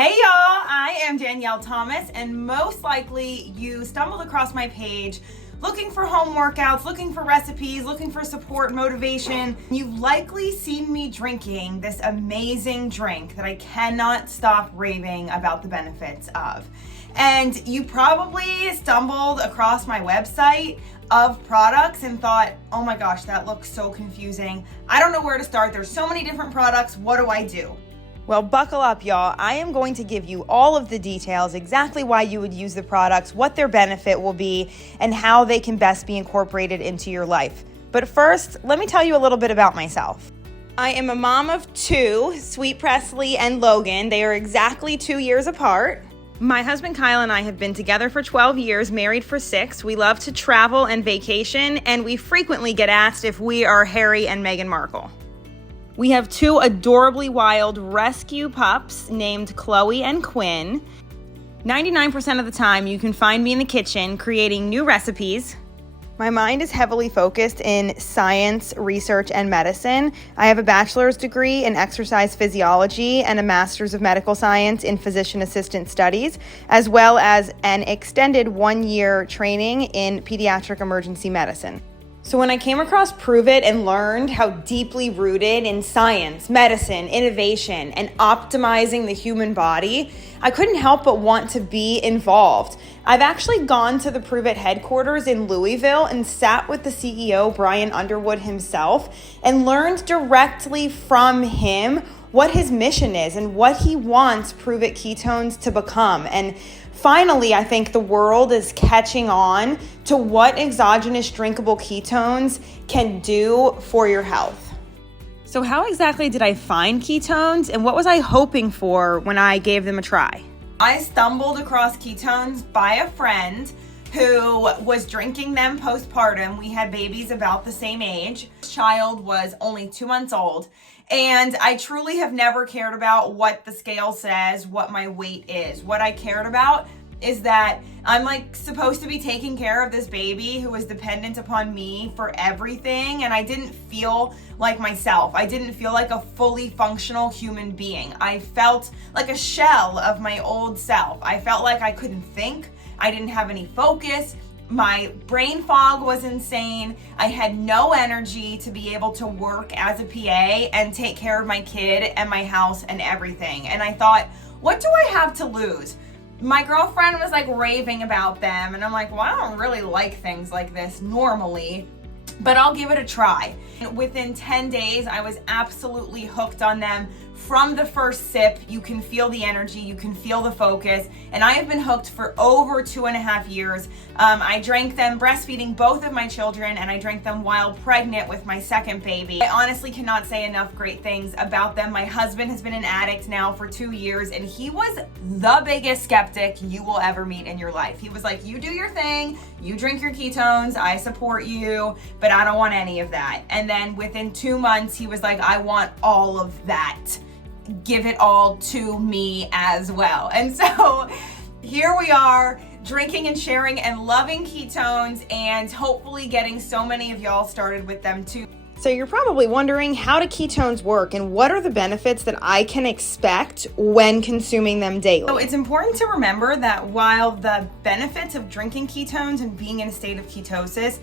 Hey y'all, I am Danielle Thomas, and most likely you stumbled across my page looking for home workouts, looking for recipes, looking for support, motivation. You've likely seen me drinking this amazing drink that I cannot stop raving about the benefits of. And you probably stumbled across my website of products and thought, oh my gosh, that looks so confusing. I don't know where to start. There's so many different products. What do I do? Well, buckle up, y'all. I am going to give you all of the details, exactly why you would use the products, what their benefit will be, and how they can best be incorporated into your life. But first, let me tell you a little bit about myself. I am a mom of two, Sweet Presley and Logan. They are exactly 2 years apart. My husband Kyle and I have been together for 12 years, married for 6. We love to travel and vacation, and we frequently get asked if we are Harry and Meghan Markle. We have 2 adorably wild rescue pups named Chloe and Quinn. 99% of the time, you can find me in the kitchen creating new recipes. My mind is heavily focused in science, research, and medicine. I have a bachelor's degree in exercise physiology and a master's of medical science in physician assistant studies, as well as an extended 1-year training in pediatric emergency medicine. So when I came across Prüvit and learned how deeply rooted in science, medicine, innovation, and optimizing the human body, I couldn't help but want to be involved. I've actually gone to the Prüvit headquarters in Louisville and sat with the CEO, Brian Underwood himself, and learned directly from him what his mission is and what he wants Prüvit Ketones to become. And finally, I think the world is catching on to what exogenous drinkable ketones can do for your health. So how exactly did I find ketones, and what was I hoping for when I gave them a try? I stumbled across ketones by a friend who was drinking them postpartum. We had babies about the same age. Child was only 2 months old. And I truly have never cared about what the scale says, what my weight is. What I cared about is that I'm supposed to be taking care of this baby who was dependent upon me for everything. And I didn't feel like myself. I didn't feel like a fully functional human being. I felt like a shell of my old self. I felt like I couldn't think. I didn't have any focus. My brain fog was insane. I had no energy to be able to work as a PA and take care of my kid and my house and everything. And I thought, what do I have to lose? My girlfriend was raving about them, and I'm like, well, I don't really like things like this normally, but I'll give it a try. Within 10 days, I was absolutely hooked on them. From the first sip, you can feel the energy, you can feel the focus, and I have been hooked for over 2.5 years. I drank them breastfeeding both of my children, and I drank them while pregnant with my second baby. I honestly cannot say enough great things about them. My husband has been an addict now for 2 years, and he was the biggest skeptic you will ever meet in your life. He was like, you do your thing, you drink your ketones, I support you, but I don't want any of that. And then within 2 months, he was like, I want all of that. Give it all to me as well. And so here we are, drinking and sharing and loving ketones, and hopefully getting so many of y'all started with them too. So you're probably wondering, how do ketones work and what are the benefits that I can expect when consuming them daily? So it's important to remember that while the benefits of drinking ketones and being in a state of ketosis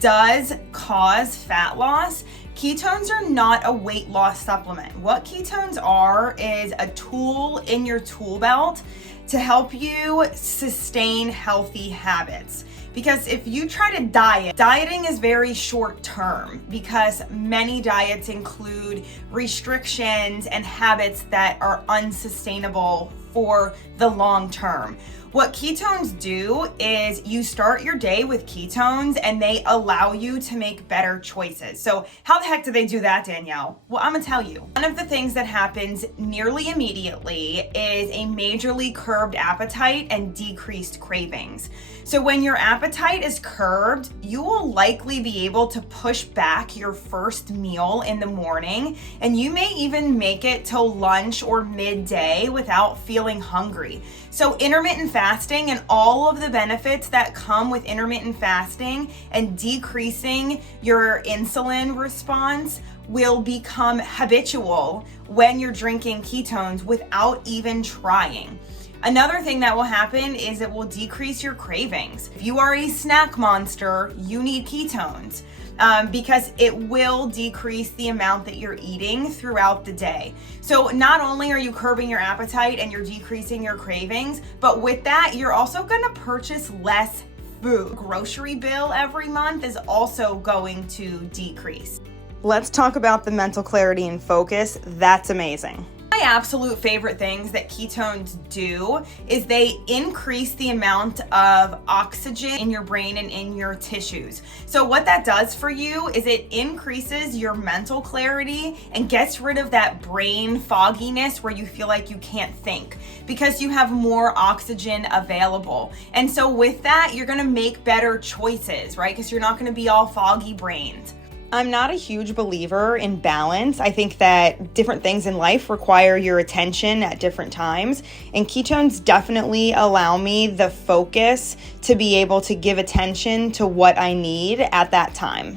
does cause fat loss, ketones are not a weight loss supplement. What ketones are is a tool in your tool belt to help you sustain healthy habits. Because if you try to dieting is very short term, because many diets include restrictions and habits that are unsustainable for the long term. What ketones do is you start your day with ketones and they allow you to make better choices. So how the heck do they do that, Danielle? Well, I'm gonna tell you. One of the things that happens nearly immediately is a majorly curbed appetite and decreased cravings. So when your appetite is curbed, you will likely be able to push back your first meal in the morning, and you may even make it till lunch or midday without feeling hungry. So intermittent fasting and all of the benefits that come with intermittent fasting and decreasing your insulin response will become habitual when you're drinking ketones without even trying. Another thing that will happen is it will decrease your cravings. If you are a snack monster, you need ketones because it will decrease the amount that you're eating throughout the day. So not only are you curbing your appetite and you're decreasing your cravings, but with that, you're also gonna purchase less food. Grocery bill every month is also going to decrease. Let's talk about the mental clarity and focus. That's amazing. My absolute favorite things that ketones do is they increase the amount of oxygen in your brain and in your tissues. So what that does for you is it increases your mental clarity and gets rid of that brain fogginess where you feel like you can't think because you have more oxygen available. And so with that, you're gonna make better choices, right? Because you're not gonna be all foggy brained. I'm not a huge believer in balance. I think that different things in life require your attention at different times, and ketones definitely allow me the focus to be able to give attention to what I need at that time.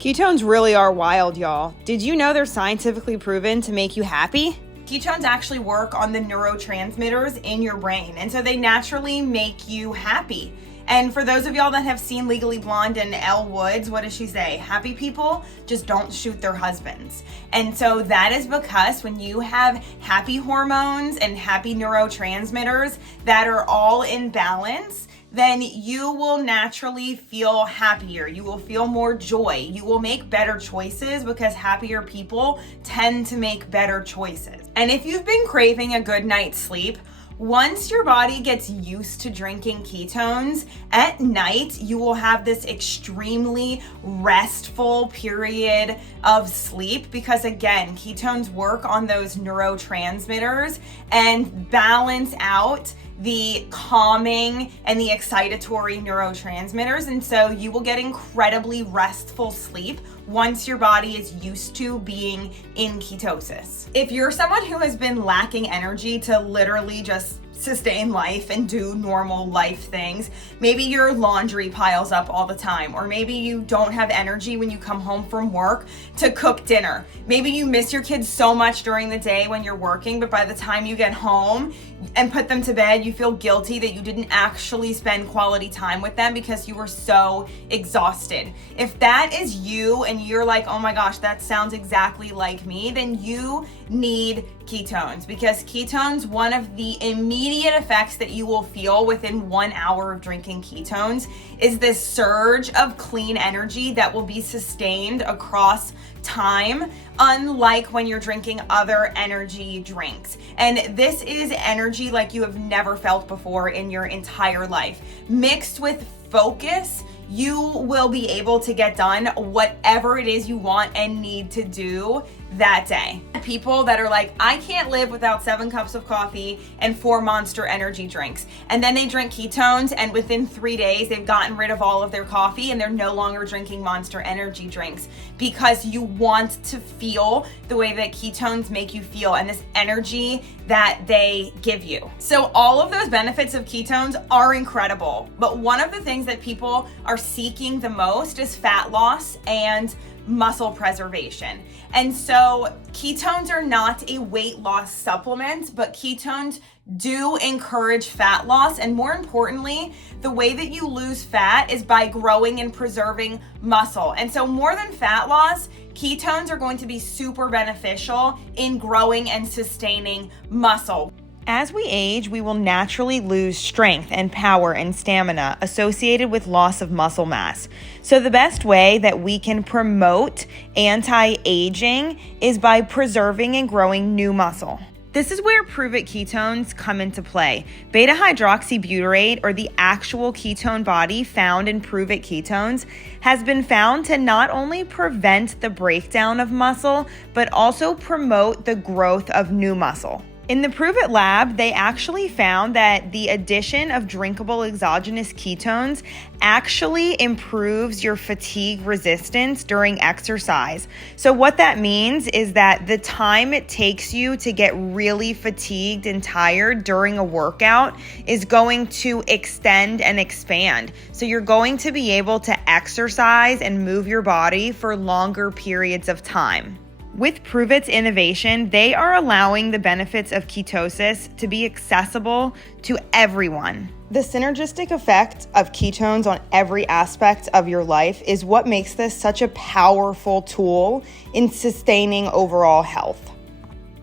Ketones really are wild, y'all. Did you know they're scientifically proven to make you happy? Ketones actually work on the neurotransmitters in your brain, and so they naturally make you happy. And for those of y'all that have seen Legally Blonde and Elle Woods, what does she say? Happy people just don't shoot their husbands. And so that is because when you have happy hormones and happy neurotransmitters that are all in balance, then you will naturally feel happier. You will feel more joy. You will make better choices because happier people tend to make better choices. And if you've been craving a good night's sleep, once your body gets used to drinking ketones, at night you will have this extremely restful period of sleep because again, ketones work on those neurotransmitters and balance out the calming and the excitatory neurotransmitters, and so you will get incredibly restful sleep once your body is used to being in ketosis. If you're someone who has been lacking energy to literally just sustain life and do normal life things, maybe your laundry piles up all the time, or maybe you don't have energy when you come home from work to cook dinner. Maybe you miss your kids so much during the day when you're working, but by the time you get home and put them to bed, you feel guilty that you didn't actually spend quality time with them because you were so exhausted. If that is you and you're like, oh my gosh, that sounds exactly like me, then you need ketones, because ketones, one of the immediate effects that you will feel within 1 hour of drinking ketones is this surge of clean energy that will be sustained across time, unlike when you're drinking other energy drinks. And this is energy like you have never felt before in your entire life. Mixed with focus, you will be able to get done whatever it is you want and need to do that day. People that are like, I can't live without 7 cups of coffee and 4 Monster energy drinks. And then they drink ketones and within 3 days, they've gotten rid of all of their coffee and they're no longer drinking Monster energy drinks because you want to feel the way that ketones make you feel and this energy that they give you. So all of those benefits of ketones are incredible. But one of the things that people are seeking the most is fat loss and muscle preservation. And so ketones are not a weight loss supplement, but ketones do encourage fat loss. And more importantly, the way that you lose fat is by growing and preserving muscle. And so more than fat loss, ketones are going to be super beneficial in growing and sustaining muscle. As we age, we will naturally lose strength and power and stamina associated with loss of muscle mass. So the best way that we can promote anti-aging is by preserving and growing new muscle. This is where Prüvit ketones come into play. Beta-hydroxybutyrate, or the actual ketone body found in Prüvit ketones, has been found to not only prevent the breakdown of muscle, but also promote the growth of new muscle. In the Prüvit lab, they actually found that the addition of drinkable exogenous ketones actually improves your fatigue resistance during exercise. So what that means is that the time it takes you to get really fatigued and tired during a workout is going to extend and expand. So you're going to be able to exercise and move your body for longer periods of time. With Prüvit's innovation, they are allowing the benefits of ketosis to be accessible to everyone. The synergistic effect of ketones on every aspect of your life is what makes this such a powerful tool in sustaining overall health.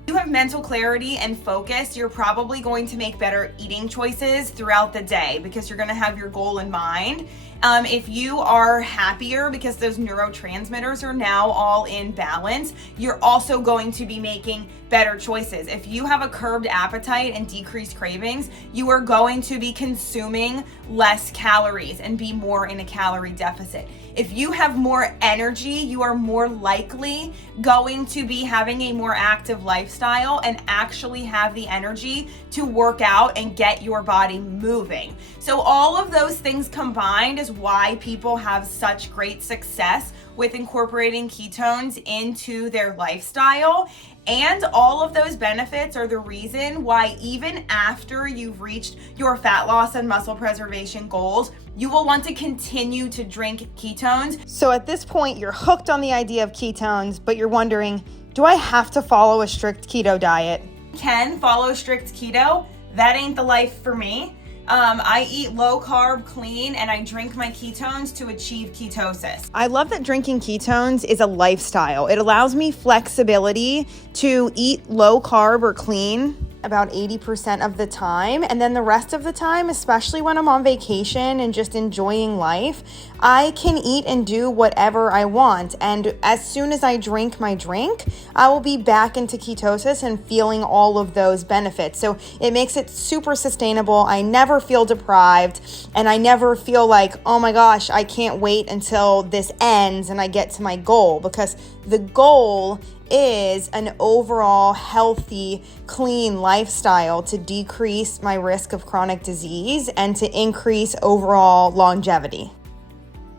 If you have mental clarity and focus, you're probably going to make better eating choices throughout the day because you're going to have your goal in mind. If you are happier because those neurotransmitters are now all in balance, you're also going to be making better choices. If you have a curbed appetite and decreased cravings, you are going to be consuming less calories and be more in a calorie deficit. If you have more energy, you are more likely going to be having a more active lifestyle and actually have the energy to work out and get your body moving. So all of those things combined is why people have such great success with incorporating ketones into their lifestyle. And all of those benefits are the reason why even after you've reached your fat loss and muscle preservation goals, you will want to continue to drink ketones. So at this point, you're hooked on the idea of ketones, but you're wondering, do I have to follow a strict keto diet? Can follow strict keto? That ain't the life for me. I eat low carb, clean, and I drink my ketones to achieve ketosis. I love that drinking ketones is a lifestyle. It allows me flexibility to eat low carb or clean about 80% of the time. And then the rest of the time, especially when I'm on vacation and just enjoying life, I can eat and do whatever I want. And as soon as I drink my drink, I will be back into ketosis and feeling all of those benefits. So it makes it super sustainable. I never feel deprived and I never feel like, oh my gosh, I can't wait until this ends and I get to my goal, because the goal is an overall healthy, clean lifestyle to decrease my risk of chronic disease and to increase overall longevity.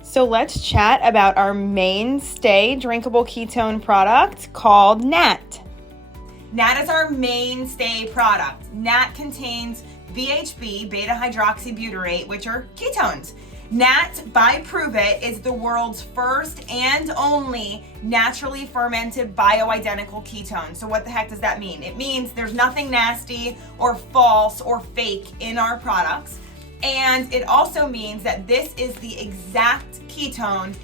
So let's chat about our mainstay drinkable ketone product called NAT. NAT is our mainstay product. NAT contains BHB, beta-hydroxybutyrate, which are ketones. NAT by Prüvit is the world's first and only naturally fermented bioidentical ketone. So what the heck does that mean? It means there's nothing nasty or false or fake in our products. And it also means that this is the exact ketone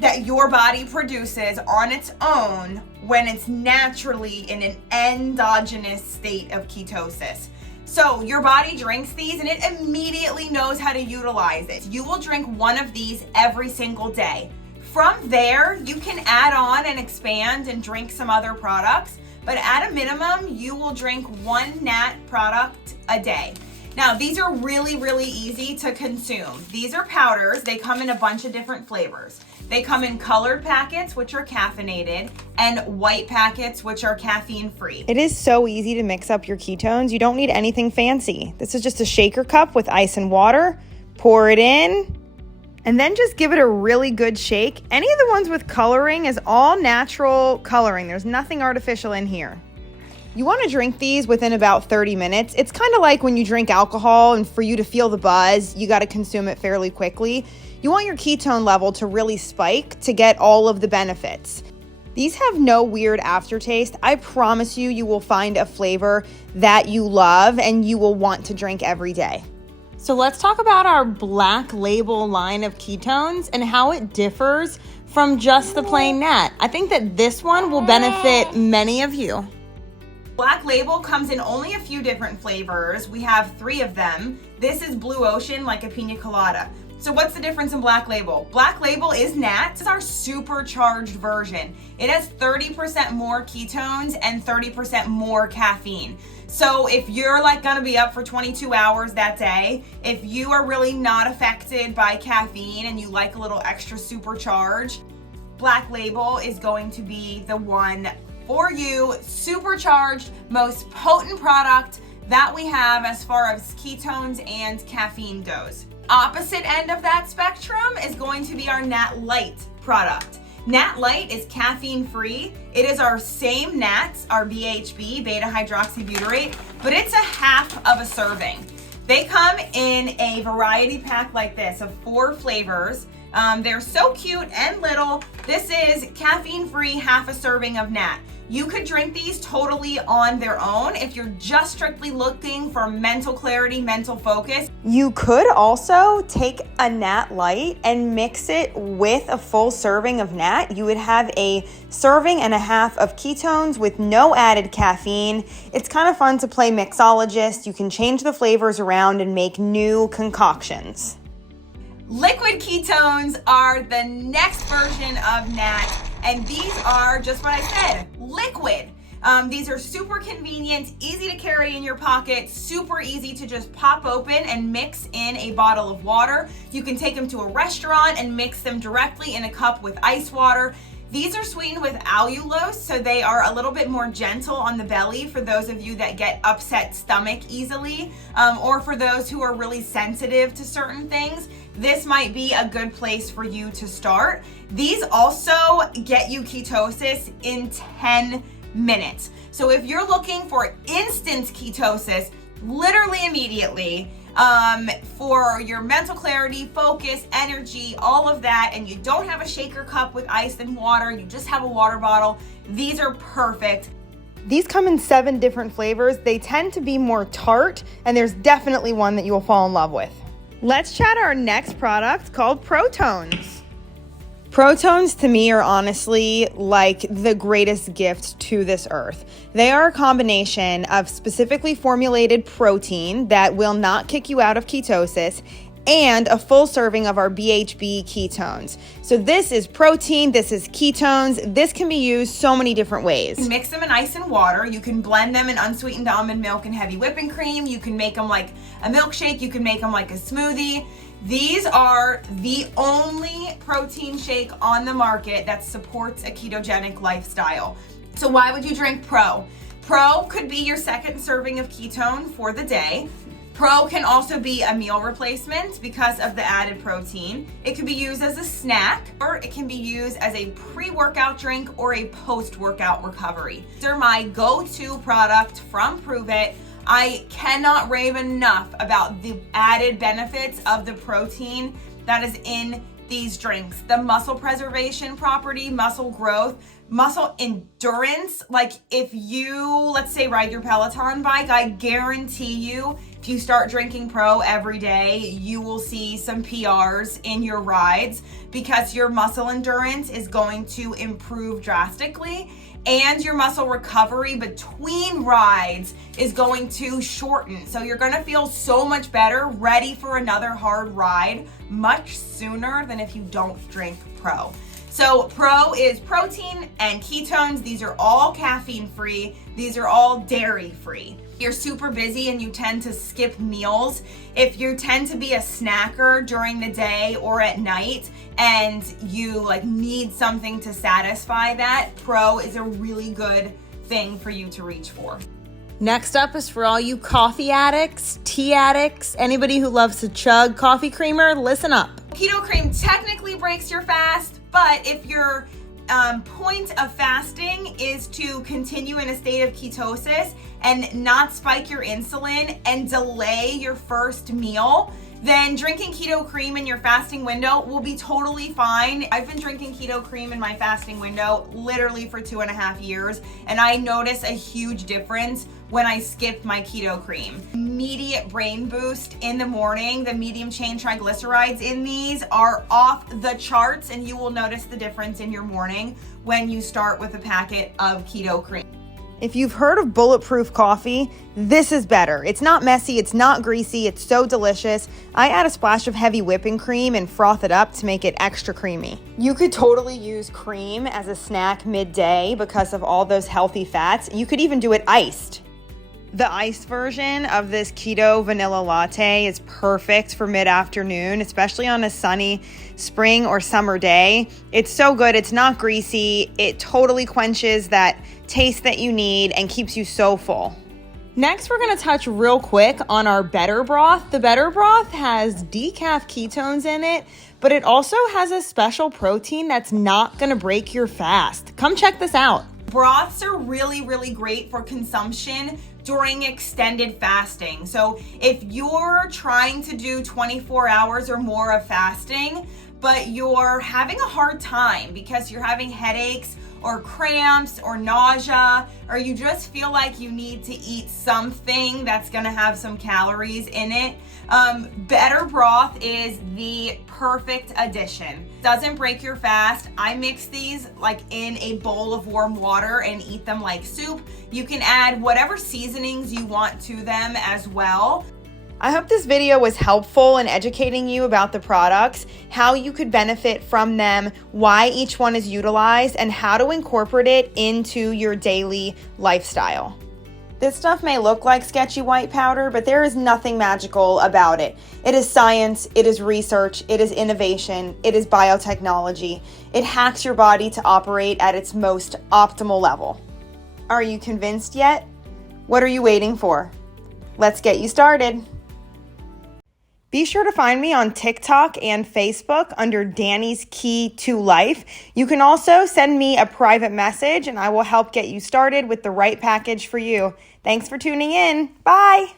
that your body produces on its own when it's naturally in an endogenous state of ketosis. So your body drinks these and it immediately knows how to utilize it. You will drink one of these every single day. From there, you can add on and expand and drink some other products, but at a minimum, you will drink one NAT product a day. Now, these are really, really easy to consume. These are powders. They come in a bunch of different flavors. They come in colored packets, which are caffeinated, and white packets, which are caffeine-free. It is so easy to mix up your ketones. You don't need anything fancy. This is just a shaker cup with ice and water. Pour it in, and then just give it a really good shake. Any of the ones with coloring is all natural coloring. There's nothing artificial in here. You want to drink these within about 30 minutes. It's kind of like when you drink alcohol, and for you to feel the buzz, you got to consume it fairly quickly. You want your ketone level to really spike to get all of the benefits. These have no weird aftertaste. I promise you, you will find a flavor that you love and you will want to drink every day. So let's talk about our Black Label line of ketones and how it differs from just the plain NAT. I think that this one will benefit many of you. Black Label comes in only a few different flavors. We have 3 of them. This is Blue Ocean, like a pina colada. So what's the difference in Black Label? Black Label is NAT. It's our supercharged version. It has 30% more ketones and 30% more caffeine. So if you're like gonna be up for 22 hours that day, if you are really not affected by caffeine and you like a little extra supercharge, Black Label is going to be the one for you, supercharged, most potent product that we have as far as ketones and caffeine goes. Opposite end of that spectrum is going to be our NAT LITE product. NAT LITE is caffeine free. It is our same NATs, our BHB, beta hydroxybutyrate, but it's a half of a serving. They come in a variety pack like this of 4 flavors. They're so cute and little. This is caffeine free, half a serving of NAT. You could drink these totally on their own if you're just strictly looking for mental clarity, mental focus. You could also take a NAT LITE and mix it with a full serving of NAT. You would have a serving and a half of ketones with no added caffeine. It's kind of fun to play mixologist. You can change the flavors around and make new concoctions. Liquid ketones are the next version of NAT. And these are just what I said, liquid. These are super convenient, easy to carry in your pocket, super easy to just pop open and mix in a bottle of water. You can take them to a restaurant and mix them directly in a cup with ice water. These are sweetened with allulose, so they are a little bit more gentle on the belly for those of you that get upset stomach easily, or for those who are really sensitive to certain things. This might be a good place for you to start. These also get you ketosis in 10 minutes. So if you're looking for instant ketosis, literally immediately, for your mental clarity, focus, energy, all of that, and you don't have a shaker cup with ice and water, you just have a water bottle, these are perfect. These come in 7 different flavors. They tend to be more tart, and there's definitely one that you will fall in love with. Let's chat our next product called Protones. Protones to me are honestly like the greatest gift to this earth. They are a combination of specifically formulated protein that will not kick you out of ketosis and a full serving of our BHB ketones. So this is protein, this is ketones. This can be used so many different ways. You can mix them in ice and water. You can blend them in unsweetened almond milk and heavy whipping cream. You can make them like a milkshake. You can make them like a smoothie. These are the only protein shake on the market that supports a ketogenic lifestyle. So why would you drink Pro? Pro could be your second serving of ketone for the day. Pro can also be a meal replacement because of the added protein. It can be used as a snack, or it can be used as a pre-workout drink or a post-workout recovery. These are my go-to product from Prüvit. I cannot rave enough about the added benefits of the protein that is in these drinks. The muscle preservation property, muscle growth, muscle endurance. Like if you, let's say, ride your Peloton bike, I guarantee you, if you start drinking Pro every day, you will see some PRs in your rides because your muscle endurance is going to improve drastically. And your muscle recovery between rides is going to shorten. So you're gonna feel so much better, ready for another hard ride much sooner than if you don't drink Pro. So Pro is protein and ketones. These are all caffeine free. These are all dairy free. You're super busy and you tend to skip meals. If you tend to be a snacker during the day or at night and you need something to satisfy that, Pro is a really good thing for you to reach for. Next up is for all you coffee addicts, tea addicts, anybody who loves to chug coffee creamer, listen up. Keto cream technically breaks your fast, but if your point of fasting is to continue in a state of ketosis and not spike your insulin and delay your first meal, then drinking keto cream in your fasting window will be totally fine. I've been drinking keto cream in my fasting window literally for 2.5 years, and I notice a huge difference when I skip my keto cream. Immediate brain boost in the morning. The medium chain triglycerides in these are off the charts, and you will notice the difference in your morning when you start with a packet of keto cream. If you've heard of bulletproof coffee, this is better. It's not messy, it's not greasy, it's so delicious. I add a splash of heavy whipping cream and froth it up to make it extra creamy. You could totally use cream as a snack midday because of all those healthy fats. You could even do it iced. The iced version of this keto vanilla latte is perfect for mid-afternoon, especially on a sunny spring or summer day. It's so good. It's not greasy. It totally quenches that taste that you need and keeps you so full. Next, we're going to touch real quick on our Better Broth. The Better Broth has decaf ketones in it, but it also has a special protein that's not going to break your fast. Come check this out. Broths are really, really great for consumption during extended fasting. So if you're trying to do 24 hours or more of fasting, but you're having a hard time because you're having headaches or cramps or nausea, or you just feel like you need to eat something that's gonna have some calories in it, Better Broth is the perfect addition. Doesn't break your fast. I mix these like in a bowl of warm water and eat them like soup. You can add whatever seasonings you want to them as well. I hope this video was helpful in educating you about the products, how you could benefit from them, why each one is utilized, and how to incorporate it into your daily lifestyle. This stuff may look like sketchy white powder, but there is nothing magical about it. It is science, it is research, it is innovation, it is biotechnology. It hacks your body to operate at its most optimal level. Are you convinced yet? What are you waiting for? Let's get you started. Be sure to find me on TikTok and Facebook under Danny's Key to Life. You can also send me a private message and I will help get you started with the right package for you. Thanks for tuning in. Bye.